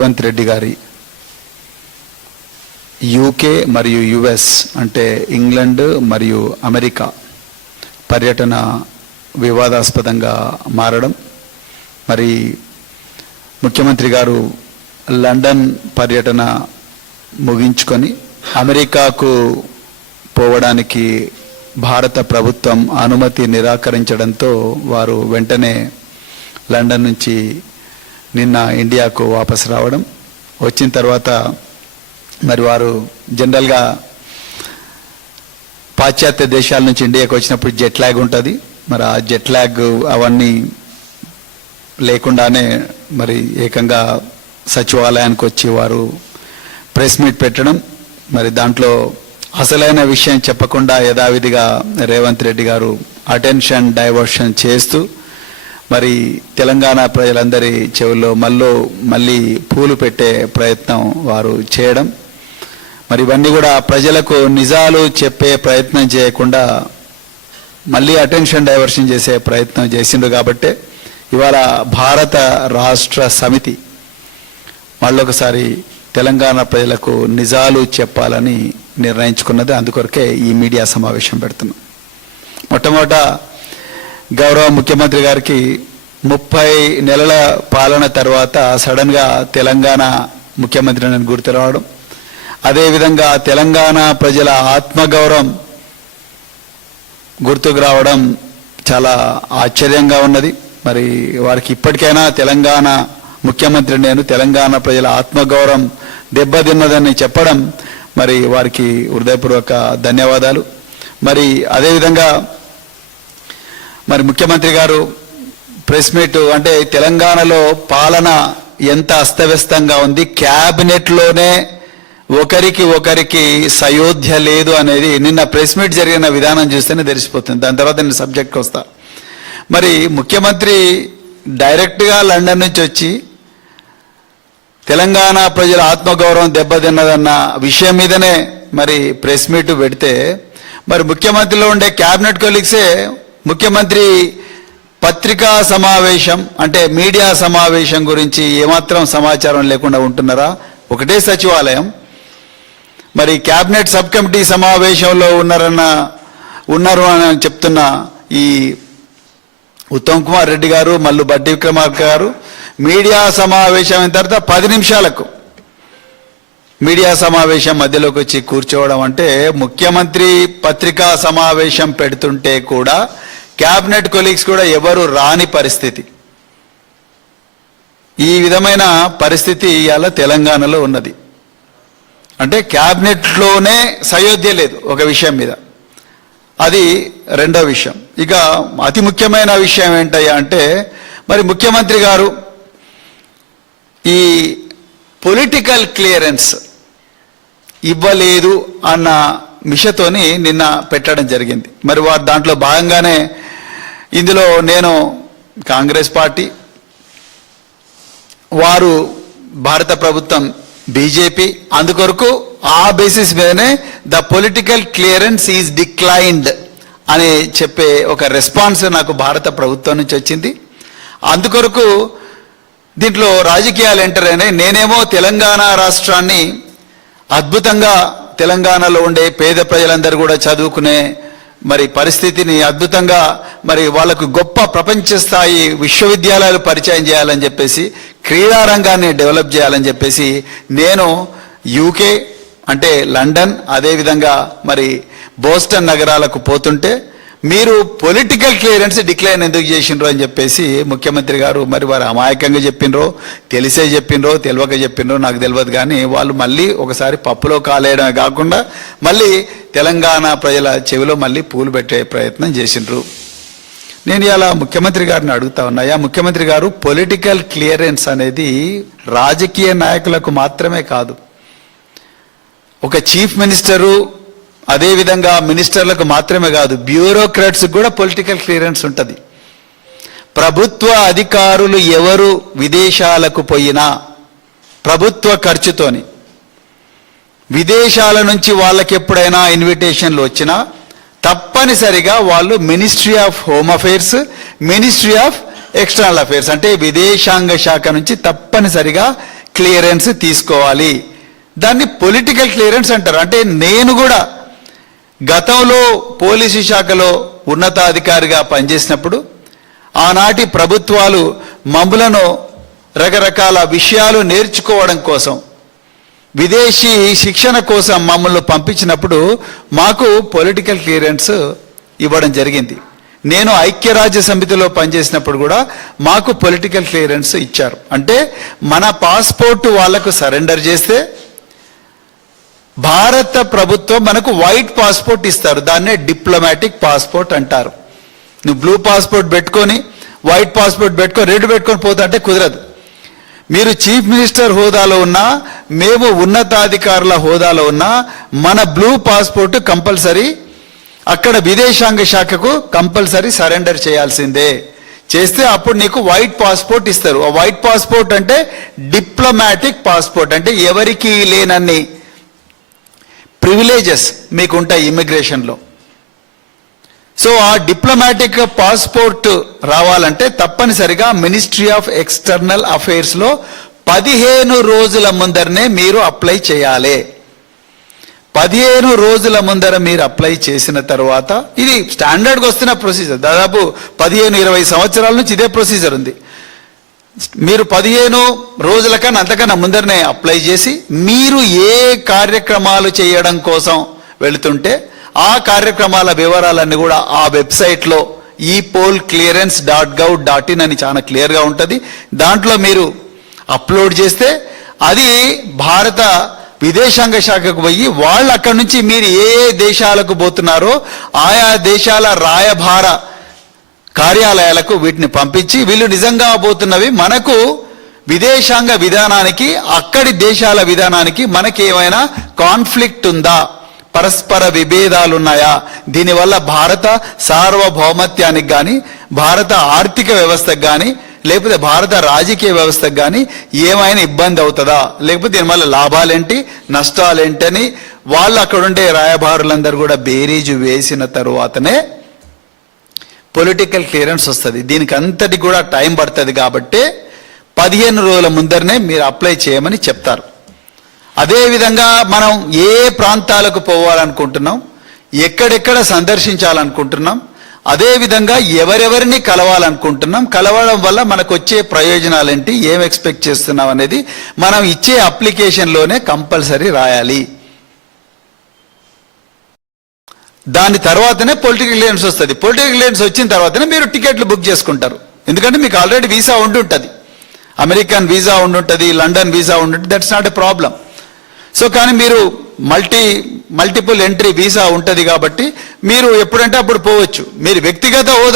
రేవంత్ రెడ్డి గారి యూకే మరియు యుఎస్ అంటే ఇంగ్లాండ్ మరియు అమెరికా పర్యటన వివాదాస్పదంగా మారడం, మరి ముఖ్యమంత్రి గారు లండన్ పర్యటన ముగించుకొని అమెరికాకు పోవడానికి భారత ప్రభుత్వం అనుమతి నిరాకరించడంతో వారు వెంటనే లండన్ నుంచి నిన్న ఇండియాకు వాపసు రావడం. వచ్చిన తర్వాత మరి వారు జనరల్గా పాశ్చాత్య దేశాల నుంచి ఇండియాకు వచ్చినప్పుడు జెట్ ల్యాగ్ ఉంటుంది. మరి ఆ జెట్ ల్యాగ్ అవన్నీ లేకుండానే మరి ఏకంగా సచివాలయానికి వచ్చి వారు ప్రెస్ మీట్ పెట్టడం, మరి దాంట్లో అసలైన విషయం చెప్పకుండా యథావిధిగా రేవంత్ రెడ్డి గారు అటెన్షన్ డైవర్షన్ చేస్తూ మరి తెలంగాణ ప్రజలందరి చెవుల్లో మళ్ళీ పూలు పెట్టే ప్రయత్నం వారు చేయడం, మరి ఇవన్నీ కూడా ప్రజలకు నిజాలు చెప్పే ప్రయత్నం చేయకుండా మళ్ళీ అటెన్షన్ డైవర్షన్ చేసే ప్రయత్నం చేసిండ్రు. కాబట్టే ఇవాళ భారత రాష్ట్ర సమితి మళ్ళొకసారి తెలంగాణ ప్రజలకు నిజాలు చెప్పాలని నిర్ణయించుకున్నది. అందుకొరకే ఈ మీడియా సమావేశం పెడుతున్నాం. మొట్టమొదట గౌరవ ముఖ్యమంత్రి గారికి 30 నెలల పాలన తర్వాత సడన్గా తెలంగాణ ముఖ్యమంత్రిని గుర్తు రావడం, అదేవిధంగా తెలంగాణ ప్రజల ఆత్మగౌరవం గుర్తుకు రావడం చాలా ఆశ్చర్యంగా ఉన్నది. మరి వారికి ఇప్పటికైనా తెలంగాణ ముఖ్యమంత్రి నేను తెలంగాణ ప్రజల ఆత్మగౌరవం దెబ్బతిన్నదని చెప్పడం మరి వారికి హృదయపూర్వక ధన్యవాదాలు. మరి అదేవిధంగా మరి ముఖ్యమంత్రి గారు ప్రెస్ మీట్ అంటే తెలంగాణలో పాలన ఎంత అస్తవ్యస్తంగా ఉంది, క్యాబినెట్లోనే ఒకరికి సయోధ్య లేదు అనేది నిన్న ప్రెస్ మీట్ జరిగిన విధానం చూస్తేనే తెలిసిపోతుంది. దాని తర్వాత నేను సబ్జెక్ట్కి వస్తా. మరి ముఖ్యమంత్రి డైరెక్ట్గా లండన్ నుంచి వచ్చి తెలంగాణ ప్రజల ఆత్మగౌరవం దెబ్బతిన్నదన్న విషయం మీదనే మరి ప్రెస్ మీట్ పెడితే, మరి ముఖ్యమంత్రిలో ఉండే క్యాబినెట్ కొలీగ్సే ముఖ్యమంత్రి పత్రికా సమావేశం అంటే మీడియా సమావేశం గురించి ఏమాత్రం సమాచారం లేకుండా ఉంటున్నారా? ఒకటే సచివాలయం, మరి క్యాబినెట్ సబ్ కమిటీ సమావేశంలో ఉన్నారు అని చెప్తున్న ఈ ఉత్తమ్ కుమార్ రెడ్డి గారు, మల్లు బట్టి విక్రమార్క గారు మీడియా సమావేశం అయిన తర్వాత 10 నిమిషాలకు మీడియా సమావేశం మధ్యలోకి వచ్చి కూర్చోవడం అంటే, ముఖ్యమంత్రి పత్రికా సమావేశం పెడుతుంటే కూడా క్యాబినెట్ కొలీగ్స్ కూడా ఎవరు రాని పరిస్థితి. ఈ విధమైన పరిస్థితి ఇవాళ తెలంగాణలో ఉన్నది. అంటే క్యాబినెట్లోనే సయోధ్య లేదు ఒక విషయం మీద. అది రెండో విషయం. ఇక అతి ముఖ్యమైన విషయం ఏంటయ్యా అంటే, మరి ముఖ్యమంత్రి గారు ఈ పొలిటికల్ క్లియరెన్స్ ఇవ్వలేదు అన్న మిషతోని నిన్న పెట్టడం జరిగింది. మరి వారు దాంట్లో భాగంగానే ఇందులో నేను కాంగ్రెస్ పార్టీ, వారు భారత ప్రభుత్వం బీజేపీ, అందుకొరకు ఆ బేసిస్ మీదనే the political clearance is declined అని చెప్పే ఒక రెస్పాన్స్ నాకు భారత ప్రభుత్వం నుంచి వచ్చింది. అందుకొరకు దీంట్లో రాజకీయాలు ఎంటర్ అయినాయి. నేనేమో తెలంగాణ రాష్ట్రాన్ని అద్భుతంగా తెలంగాణలో ఉండే పేద ప్రజలందరూ కూడా చదువుకునే మరి పరిస్థితిని అద్భుతంగా మరి వాళ్ళకు గొప్ప ప్రపంచ స్థాయి విశ్వవిద్యాలయాలు పరిచయం చేయాలని చెప్పేసి, క్రీడా రంగాన్ని డెవలప్ చేయాలని చెప్పేసి నేను యూకే అంటే లండన్, అదేవిధంగా మరి బోస్టన్ నగరాలకు పోతుంటే మీరు పొలిటికల్ క్లియరెన్స్ డిక్లైన్ ఎందుకు చేసిండ్రో అని చెప్పేసి ముఖ్యమంత్రి గారు మరి వారు అమాయకంగా చెప్పినరో, తెలిసే చెప్పినరో, తెలియక చెప్పినరో నాకు తెలియదు. కానీ వాళ్ళు మళ్ళీ ఒకసారి పప్పులో కాలేయడమే కాకుండా మళ్ళీ తెలంగాణ ప్రజల చెవిలో మళ్ళీ పూలు పెట్టే ప్రయత్నం చేసిండ్రు. నేను ఇలా ముఖ్యమంత్రి గారిని అడుగుతా ఉన్నాయా, ముఖ్యమంత్రి గారు పొలిటికల్ క్లియరెన్స్ అనేది రాజకీయ నాయకులకు మాత్రమే కాదు, ఒక చీఫ్ మినిస్టరు అదేవిధంగా మినిస్టర్లకు మాత్రమే కాదు, బ్యూరోక్రాట్స్ కూడా పొలిటికల్ క్లియరెన్స్ ఉంటుంది. ప్రభుత్వ అధికారులు ఎవరు విదేశాలకు పోయినా ప్రభుత్వ ఖర్చుతోని విదేశాల నుంచి వాళ్ళకి ఎప్పుడైనా ఇన్విటేషన్లు వచ్చినా తప్పనిసరిగా వాళ్ళు ministry of home affairs, ministry of external affairs అంటే విదేశాంగ శాఖ నుంచి తప్పనిసరిగా క్లియరెన్స్ తీసుకోవాలి. దాన్ని పొలిటికల్ క్లియరెన్స్ అంటారు. అంటే నేను కూడా గతంలో పోలీసు శాఖలో ఉన్నతాధికారిగా పనిచేసినప్పుడు ఆనాటి ప్రభుత్వాలు మమ్ములను రకరకాల విషయాలు నేర్చుకోవడం కోసం విదేశీ శిక్షణ కోసం మమ్మల్ని పంపించినప్పుడు మాకు పొలిటికల్ క్లియరెన్స్ ఇవ్వడం జరిగింది. నేను ఐక్యరాజ్య సమితిలో పనిచేసినప్పుడు కూడా మాకు పొలిటికల్ క్లియరెన్స్ ఇచ్చారు. అంటే మన పాస్పోర్ట్ వాళ్లకు సరెండర్ చేస్తే భారత ప్రభుత్వం మనకు వైట్ పాస్పోర్ట్ ఇస్తారు. దాన్నే డిప్లొమాటిక్ పాస్పోర్ట్ అంటారు. నువ్వు బ్లూ పాస్పోర్ట్ పెట్టుకొని వైట్ పాస్పోర్ట్ పెట్టుకొని రెడ్ పెట్టుకొని పోతా అంటే కుదరదు. మీరు చీఫ్ మినిస్టర్ హోదాలో ఉన్నా, మేము ఉన్నతాధికారుల హోదాలో ఉన్నా, మన బ్లూ పాస్పోర్ట్ కంపల్సరీ అక్కడ విదేశాంగ శాఖకు కంపల్సరీ సరెండర్ చేయాల్సిందే. చేస్తే అప్పుడు నీకు వైట్ పాస్పోర్ట్ ఇస్తారు. ఆ వైట్ పాస్పోర్ట్ అంటే డిప్లొమాటిక్ పాస్పోర్ట్. అంటే ఎవరికి లేనన్ని ప్రివిలేజెస్ మీకు ఉంటాయి ఇమిగ్రేషన్లో. సో ఆ డిప్లొమాటిక్ పాస్పోర్ట్ రావాలంటే తప్పనిసరిగా మినిస్ట్రీ ఆఫ్ ఎక్స్టర్నల్ అఫైర్స్లో 15 రోజుల ముందరనే మీరు అప్లై చేయాలి. 15 రోజుల ముందర మీరు అప్లై చేసిన తర్వాత, ఇది స్టాండర్డ్గా వస్తున్న ప్రొసీజర్, దాదాపు 15-20 సంవత్సరాల నుంచి ఇదే ప్రొసీజర్ ఉంది. మీరు 15 రోజుల కన్నా అంతకన్నా ముందరనే అప్లై చేసి మీరు ఏ కార్యక్రమాలు చేయడం కోసం వెళుతుంటే ఆ కార్యక్రమాల వివరాలన్నీ కూడా ఆ వెబ్సైట్లో EPOLClearance.gov.in అని చాలా క్లియర్గా ఉంటుంది. దాంట్లో మీరు అప్లోడ్ చేస్తే అది భారత విదేశాంగ శాఖకు పోయి వాళ్ళు అక్కడి నుంచి మీరు ఏ ఏ దేశాలకు పోతున్నారో ఆయా దేశాల రాయబార కార్యాలయాలకు వీటిని పంపించి వీళ్ళు నిజంగా పోతున్నవి మనకు విదేశాంగ విధానానికి అక్కడి దేశాల విధానానికి మనకి ఏమైనా కాన్ఫ్లిక్ట్ ఉందా, పరస్పర విభేదాలు ఉన్నాయా, దీనివల్ల భారత సార్వభౌమత్యానికి కానీ భారత ఆర్థిక వ్యవస్థకు కానీ లేకపోతే భారత రాజకీయ వ్యవస్థకు కానీ ఏమైనా ఇబ్బంది అవుతుందా, లేకపోతే దీనివల్ల లాభాలేంటి నష్టాలేంటని వాళ్ళు అక్కడుండే రాయబారులందరూ కూడా బేరీజు వేసిన తరువాతనే పొలిటికల్ క్లియరెన్స్ వస్తుంది. దీనికి అంతటి కూడా టైం పడుతుంది. కాబట్టి 15 రోజుల ముందరనే మీరు అప్లై చేయమని చెప్తారు. అదేవిధంగా మనం ఏ ప్రాంతాలకు పోవాలనుకుంటున్నాం, ఎక్కడెక్కడ సందర్శించాలనుకుంటున్నాం, అదేవిధంగా ఎవరెవరిని కలవాలనుకుంటున్నాం, కలవడం వల్ల మనకు వచ్చే ప్రయోజనాలేంటి, ఏం ఎక్స్పెక్ట్ చేస్తున్నాం అనేది మనం ఇచ్చే అప్లికేషన్లోనే కంపల్సరీ రాయాలి. దాని తర్వాతనే పొలిటికల్ క్లియరెన్స్ వస్తుంది. పొలిటికల్ క్లియరెన్స్ వచ్చిన తర్వాతనే మీరు టికెట్లు బుక్ చేసుకుంటారు. ఎందుకంటే మీకు ఆల్రెడీ వీసా ఉండుంటుంది, అమెరికన్ వీసా ఉండుంటుంది, లండన్ వీసా ఉండుంటుంది. That's not a problem. So కానీ మీరు మల్టిపుల్ ఎంట్రీ వీసా ఉంటుంది కాబట్టి మీరు ఎప్పుడంటే అప్పుడు పోవచ్చు. మీరు వ్యక్తిగత హోదా